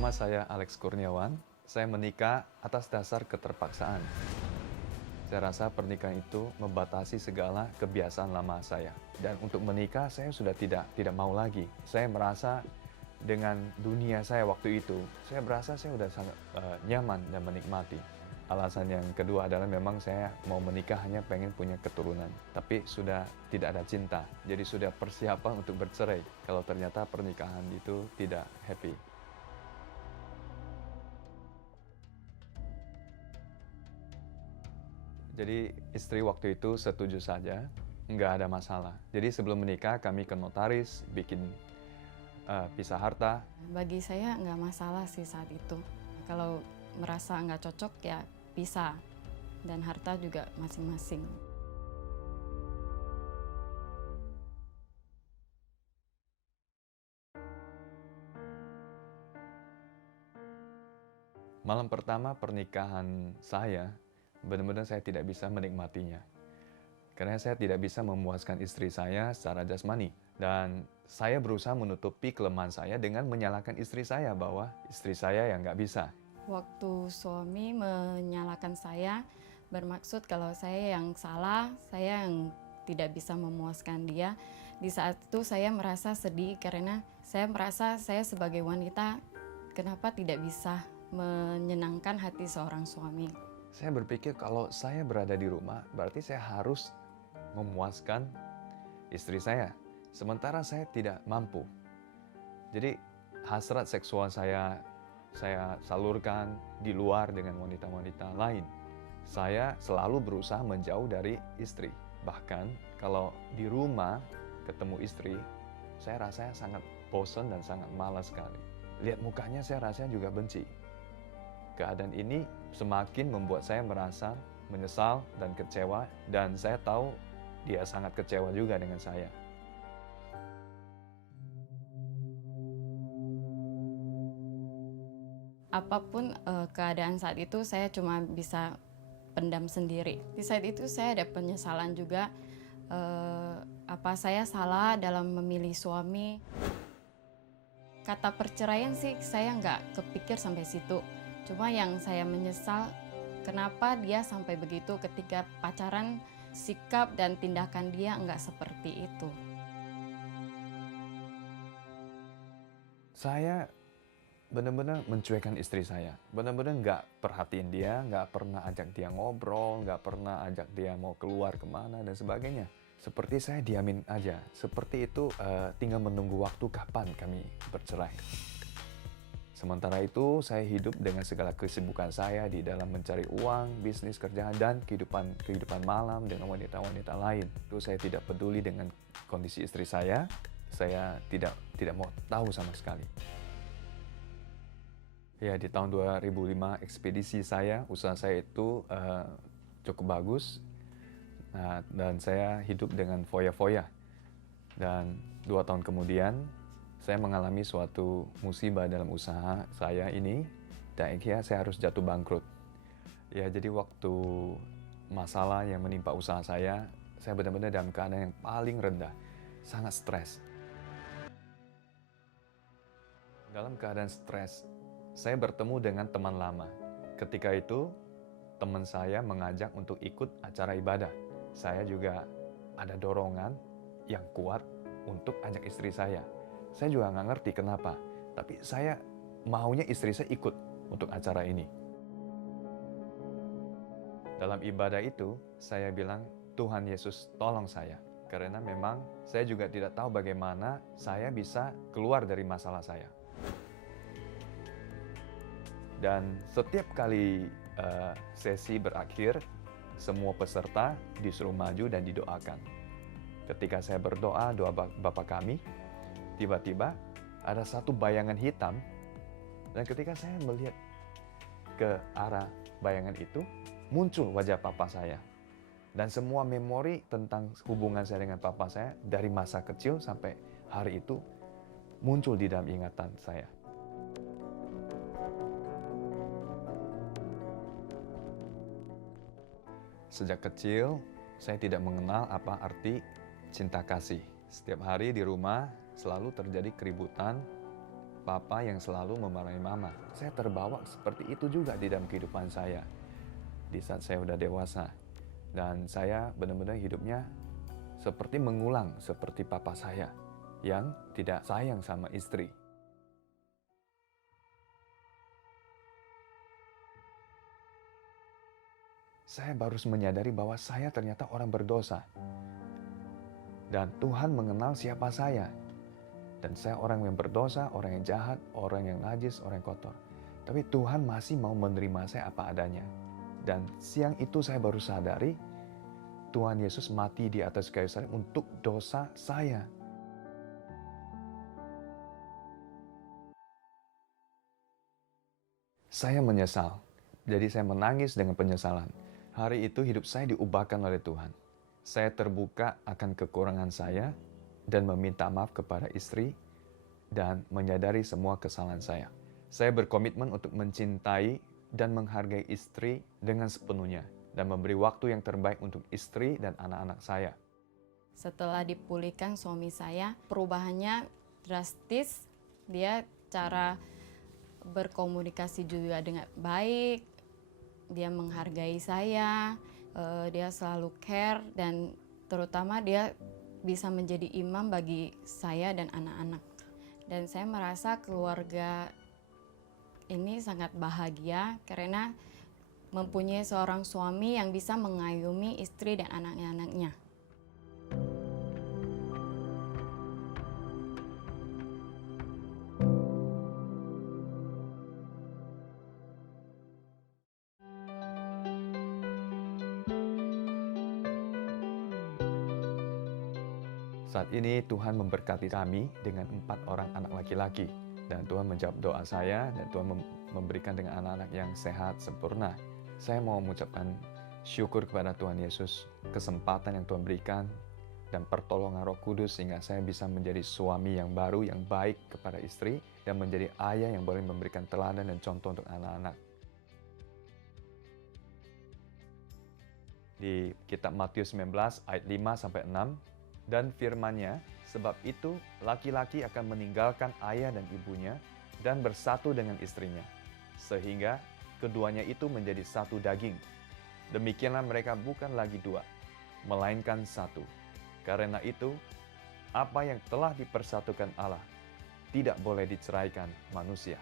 Nama saya Alex Kurniawan. Saya menikah atas dasar keterpaksaan. Saya rasa pernikahan itu membatasi segala kebiasaan lama saya. Dan untuk menikah saya sudah tidak mau lagi. Saya merasa dengan dunia saya waktu itu, saya berasa saya sudah sangat nyaman dan menikmati. Alasan yang kedua adalah memang saya mau menikah hanya pengen punya keturunan. Tapi sudah tidak ada cinta. Jadi sudah persiapan untuk bercerai. Kalau ternyata pernikahan itu tidak happy. Jadi istri waktu itu setuju saja, nggak ada masalah. Jadi sebelum menikah kami ke notaris, bikin pisah harta. Bagi saya nggak masalah sih saat itu. Kalau merasa nggak cocok ya pisah. Dan harta juga masing-masing. Malam pertama pernikahan saya, benar-benar saya tidak bisa menikmatinya. Karena saya tidak bisa memuaskan istri saya secara jasmani. Dan saya berusaha menutupi kelemahan saya dengan menyalahkan istri saya bahwa istri saya yang nggak bisa. Waktu suami menyalahkan saya, bermaksud kalau saya yang salah, saya yang tidak bisa memuaskan dia. Di saat itu saya merasa sedih karena saya merasa saya sebagai wanita kenapa tidak bisa menyenangkan hati seorang suami. Saya berpikir kalau saya berada di rumah, berarti saya harus memuaskan istri saya. Sementara saya tidak mampu. Jadi hasrat seksual saya salurkan di luar dengan wanita-wanita lain. Saya selalu berusaha menjauh dari istri. Bahkan kalau di rumah ketemu istri, saya rasanya sangat bosan dan sangat malas sekali. Lihat mukanya saya rasanya juga benci. Keadaan ini semakin membuat saya merasa menyesal dan kecewa, dan saya tahu dia sangat kecewa juga dengan saya. Apapun keadaan saat itu saya cuma bisa pendam sendiri. Di saat itu saya ada penyesalan juga, apa saya salah dalam memilih suami. Kata perceraian sih saya nggak kepikir sampai situ. Cuma yang saya menyesal kenapa dia sampai begitu ketika pacaran, sikap dan tindakan dia nggak seperti itu. Saya benar-benar mencuekkan istri saya. Benar-benar nggak perhatiin dia, nggak pernah ajak dia ngobrol, nggak pernah ajak dia mau keluar kemana dan sebagainya. Seperti saya diamin aja. Seperti itu tinggal menunggu waktu kapan kami bercerai. Sementara itu saya hidup dengan segala kesibukan saya di dalam mencari uang, bisnis, kerjaan, dan kehidupan malam dengan wanita-wanita lain. Itu saya tidak peduli dengan kondisi istri saya tidak mau tahu sama sekali. Ya, di tahun 2005 ekspedisi saya, usaha saya itu cukup bagus. Nah, dan saya hidup dengan foya-foya. Dan 2 tahun kemudian, saya mengalami suatu musibah dalam usaha saya ini. Dan akhirnya saya harus jatuh bangkrut. Ya, jadi waktu masalah yang menimpa usaha saya benar-benar dalam keadaan yang paling rendah. Sangat stres. Dalam keadaan stres, saya bertemu dengan teman lama. Ketika itu, teman saya mengajak untuk ikut acara ibadah. Saya juga ada dorongan yang kuat untuk ajak istri saya. Saya juga nggak ngerti kenapa, tapi saya maunya istri saya ikut untuk acara ini. Dalam ibadah itu, saya bilang, Tuhan Yesus tolong saya. Karena memang saya juga tidak tahu bagaimana saya bisa keluar dari masalah saya. Dan setiap kali sesi berakhir, semua peserta disuruh maju dan didoakan. Ketika saya berdoa, doa Bapa kami, tiba-tiba ada satu bayangan hitam. Dan ketika saya melihat ke arah bayangan itu, muncul wajah papa saya. Dan semua memori tentang hubungan saya dengan papa saya dari masa kecil sampai hari itu muncul di dalam ingatan saya. Sejak kecil, saya tidak mengenal apa arti cinta kasih. Setiap hari di rumah selalu terjadi keributan papa yang selalu memarahi mama. Saya terbawa seperti itu juga di dalam kehidupan saya di saat saya udah dewasa. Dan saya benar-benar hidupnya seperti mengulang seperti papa saya yang tidak sayang sama istri. Saya baru menyadari bahwa saya ternyata orang berdosa. Dan Tuhan mengenal siapa saya. Dan saya orang yang berdosa, orang yang jahat, orang yang najis, orang yang kotor. Tapi Tuhan masih mau menerima saya apa adanya. Dan siang itu saya baru sadari, Tuhan Yesus mati di atas kayu salib untuk dosa saya. Saya menyesal. Jadi saya menangis dengan penyesalan. Hari itu hidup saya diubahkan oleh Tuhan. Saya terbuka akan kekurangan saya dan meminta maaf kepada istri dan menyadari semua kesalahan saya. Saya berkomitmen untuk mencintai dan menghargai istri dengan sepenuhnya dan memberi waktu yang terbaik untuk istri dan anak-anak saya. Setelah dipulihkan suami saya, perubahannya drastis. Dia cara berkomunikasi juga dengan baik, dia menghargai saya, dia selalu care, dan terutama dia bisa menjadi imam bagi saya dan anak-anak. Dan saya merasa keluarga ini sangat bahagia karena mempunyai seorang suami yang bisa mengayomi istri dan anak-anaknya. Saat ini Tuhan memberkati kami dengan 4 orang anak laki-laki. Dan Tuhan menjawab doa saya dan Tuhan memberikan dengan anak-anak yang sehat, sempurna. Saya mau mengucapkan syukur kepada Tuhan Yesus, kesempatan yang Tuhan berikan, dan pertolongan Roh Kudus sehingga saya bisa menjadi suami yang baru, yang baik kepada istri, dan menjadi ayah yang boleh memberikan teladan dan contoh untuk anak-anak. Di kitab Matius 19 ayat 5-6, dan firman-Nya, sebab itu laki-laki akan meninggalkan ayah dan ibunya dan bersatu dengan istrinya, sehingga keduanya itu menjadi satu daging. Demikianlah mereka bukan lagi dua, melainkan satu. Karena itu, apa yang telah dipersatukan Allah tidak boleh diceraikan manusia.